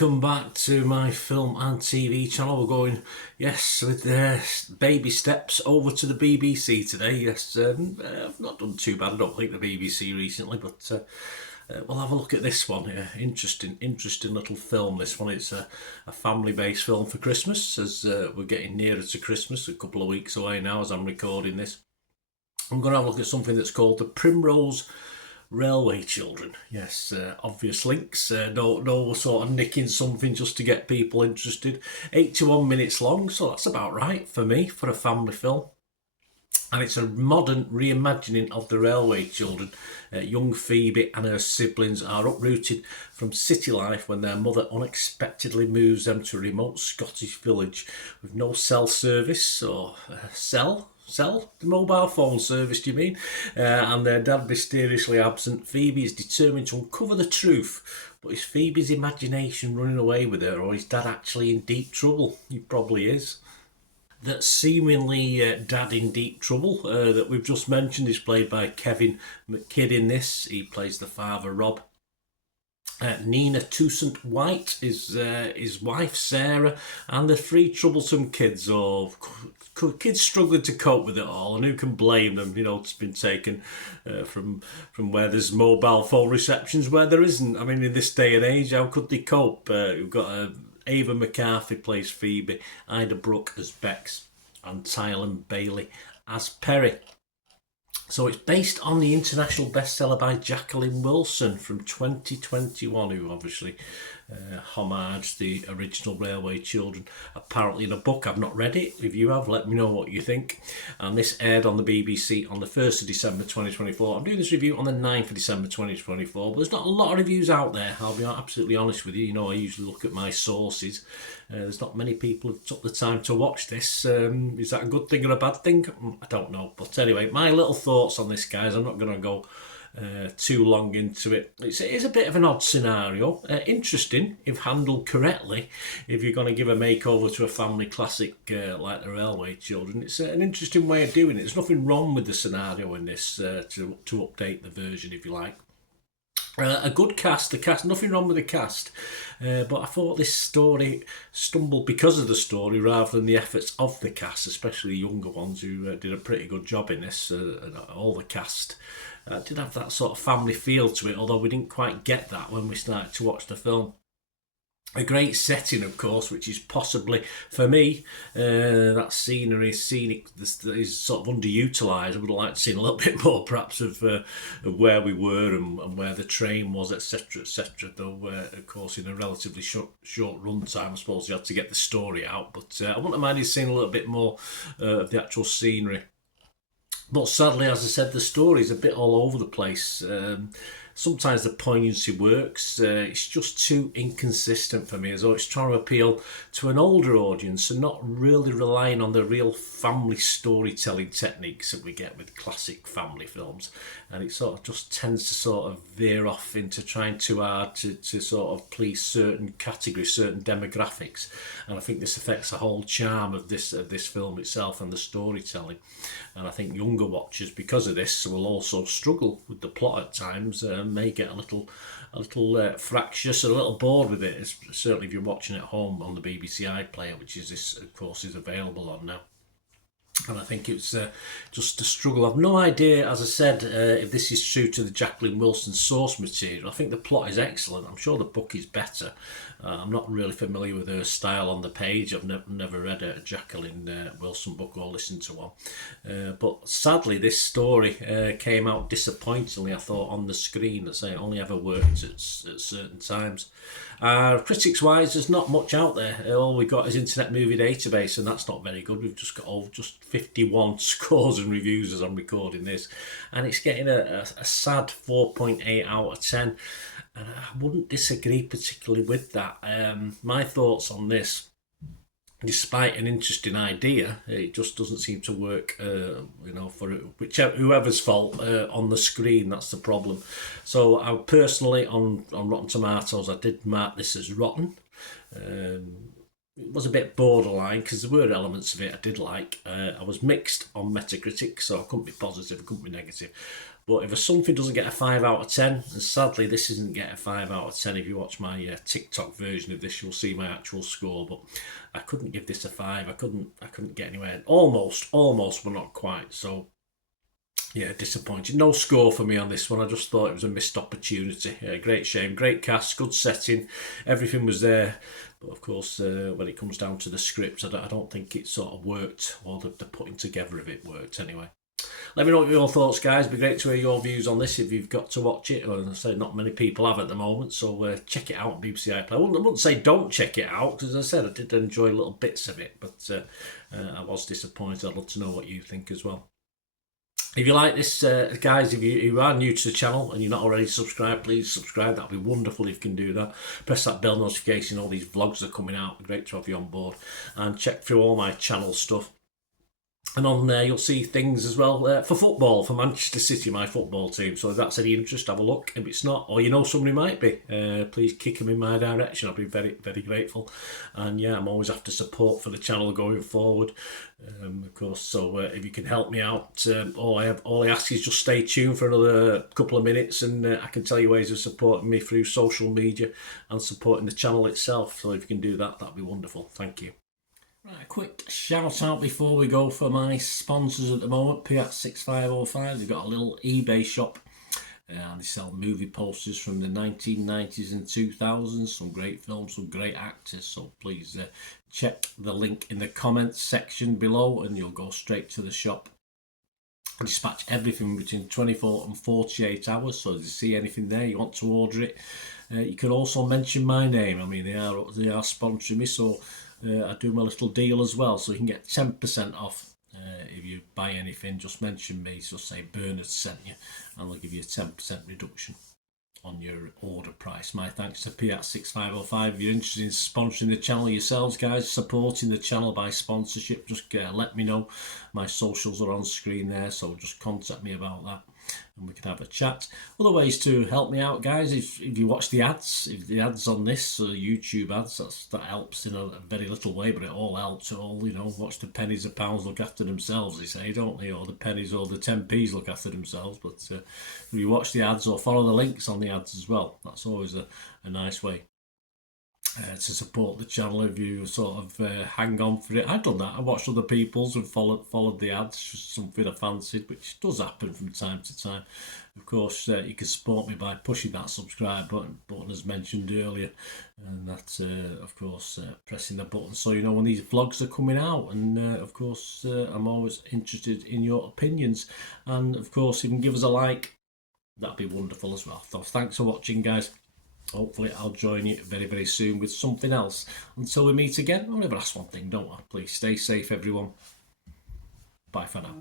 welcome back to my film and TV channel. We're going, yes, with baby steps over to the BBC today. Yes, I've not done too bad, I don't think, the BBC recently, but we'll have a look at this one here. Interesting little film, this one. It's a family-based film for Christmas, as we're getting nearer to Christmas, a couple of weeks away now as I'm recording this. I'm going to have a look at something that's called the Primrose Railway Children. Yes, obvious links. No sort of nicking something just to get people interested. 81 minutes long, so that's about right for me for a family film. And it's a modern reimagining of the Railway Children. Young Phoebe and her siblings are uprooted from city life when their mother unexpectedly moves them to a remote Scottish village with no cell service or cell, the mobile phone service, do you mean? And their dad mysteriously absent. Phoebe is determined to uncover the truth, but is Phoebe's imagination running away with her, or is dad actually in deep trouble? He probably is. That seemingly dad in deep trouble that we've just mentioned is played by Kevin McKidd in this. He plays the father, Rob. Nina Toussaint White is his wife, Sarah, and the three troublesome kids, or kids struggling to cope with it all, and who can blame them? You know, it's been taken from where there's mobile phone receptions, where there isn't. I mean, in this day and age, how could they cope? We've got Ava McCarthy plays Phoebe, Ida Brooke as Bex, and Tylen Bailey as Perry. So it's based on the international bestseller by Jacqueline Wilson from 2021, who obviously homaged the original Railway Children, apparently in a book. I've not read it. If you have, let me know what you think. And this aired on the BBC on the 1st of December 2024. I'm doing this review on the 9th of December 2024, but there's not a lot of reviews out there, I'll be absolutely honest with you. You know, I usually look at my sources. There's not many people who took the time to watch this. Is that a good thing or a bad thing? I don't know. But anyway, my little thoughts on this, guys. I'm not going to go too long into it. It is a bit of an odd scenario. Interesting if handled correctly. If you're going to give a makeover to a family classic like the Railway Children, it's an interesting way of doing it. There's nothing wrong with the scenario in this to update the version, if you like. A good cast, nothing wrong with the cast, but I thought this story stumbled because of the story rather than the efforts of the cast, especially the younger ones who did a pretty good job in this. All the cast did have that sort of family feel to it, although we didn't quite get that when we started to watch the film. A great setting, of course, which is possibly, for me, that scenery, scenic, is sort of underutilised. I would like to see a little bit more, perhaps, of where we were and where the train was, etc., etc. Though, of course, in a relatively short run time, I suppose you had to get the story out. But I wouldn't mind seeing a little bit more of the actual scenery. But sadly, as I said, the story is a bit all over the place. Sometimes the poignancy works. It's just too inconsistent for me, as though it's trying to appeal to an older audience and not really relying on the real family storytelling techniques that we get with classic family films. And it sort of just tends to sort of veer off into trying too hard to sort of please certain categories, certain demographics. And I think this affects the whole charm of this film itself and the storytelling. And I think younger watchers, because of this, will also struggle with the plot at times. May get a little fractious, a little bored with it. Certainly if you're watching at home on the BBC iPlayer, which is this, of course, is available on now. And I think it's just a struggle. I've no idea, as I said, if this is true to the Jacqueline Wilson source material. I think the plot is excellent. I'm sure the book is better. I'm not really familiar with her style on the page. I've never read a Jacqueline Wilson book or listened to one. But sadly, this story came out disappointingly, I thought, on the screen. It only ever worked at certain times. Critics-wise, there's not much out there. All we've got is Internet Movie Database, and that's not very good. We've just got just 51 scores and reviews as I'm recording this, and it's getting a sad 4.8 out of 10. And I wouldn't disagree particularly with that. My thoughts on this, despite an interesting idea, it just doesn't seem to work, for whoever's fault on the screen. That's the problem. So I personally, on Rotten Tomatoes, I did mark this as rotten. it was a bit borderline because there were elements of it I did like. I was mixed on Metacritic, so I couldn't be positive, I couldn't be negative. But if something doesn't get a 5 out of 10, and sadly this isn't get a 5 out of 10, if you watch my TikTok version of this, you'll see my actual score. But I couldn't give this a 5. I couldn't get anywhere. Almost, but not quite. So yeah, disappointed. No score for me on this one. I just thought it was a missed opportunity. Great shame. Great cast, good setting. Everything was there. But of course, when it comes down to the script, I don't think it sort of worked, or the putting together of it worked anyway. Let me know what your thoughts, guys. It'd be great to hear your views on this if you've got to watch it. As I say, not many people have at the moment, so check it out on BBC iPlayer. I wouldn't say don't check it out, because as I said, I did enjoy little bits of it, but I was disappointed. I'd love to know what you think as well. If you like this, guys, if you are new to the channel and you're not already subscribed, please subscribe. That'd be wonderful if you can do that. Press that bell notification. All these vlogs are coming out. Great to have you on board. And check through all my channel stuff. And on there, you'll see things as well for football, for Manchester City, my football team. So if that's any interest, have a look. If it's not, or you know somebody might be, please kick them in my direction. I'll be very, very grateful. And yeah, I'm always after support for the channel going forward, of course. So if you can help me out, all I ask is just stay tuned for another couple of minutes, and I can tell you ways of supporting me through social media and supporting the channel itself. So if you can do that, that'd be wonderful. Thank you. Right, a quick shout out before we go for my sponsors at the moment. P6505, they've got a little eBay shop. They sell movie posters from the 1990s and 2000s. Some great films, some great actors. So please check the link in the comments section below and you'll go straight to the shop. I dispatch everything between 24 and 48 hours. So if you see anything there, you want to order it, you can also mention my name. I mean, they are sponsoring me, so I do my little deal as well, so you can get 10% off if you buy anything. Just mention me, so say Bernard sent you, and they'll give you a 10% reduction on your order price. My thanks to P6505. If you're interested in sponsoring the channel yourselves, guys, supporting the channel by sponsorship, just let me know. My socials are on screen there, so just contact me about that and we can have a chat. Other ways to help me out, guys, if you watch the ads, if the ads on this YouTube ads, that helps in a very little way, but it all helps. All, you know, watch the pennies and pounds look after themselves, they say, don't they? Or the pennies or the 10p's look after themselves. But if you watch the ads or follow the links on the ads as well, that's always a nice way to support the channel. If you sort of hang on for it, I've done that. I watched other people's and followed the ads, something I fancied, which does happen from time to time. Of course, you can support me by pushing that subscribe button as mentioned earlier, and that's of course pressing the button so you know when these vlogs are coming out. And of course, I'm always interested in your opinions, and of course, if you can give us a like, that'd be wonderful as well. So thanks for watching, guys. Hopefully I'll join you very, very soon with something else. Until we meet again, I'll never ask one thing, don't I? Please stay safe, everyone. Bye for now.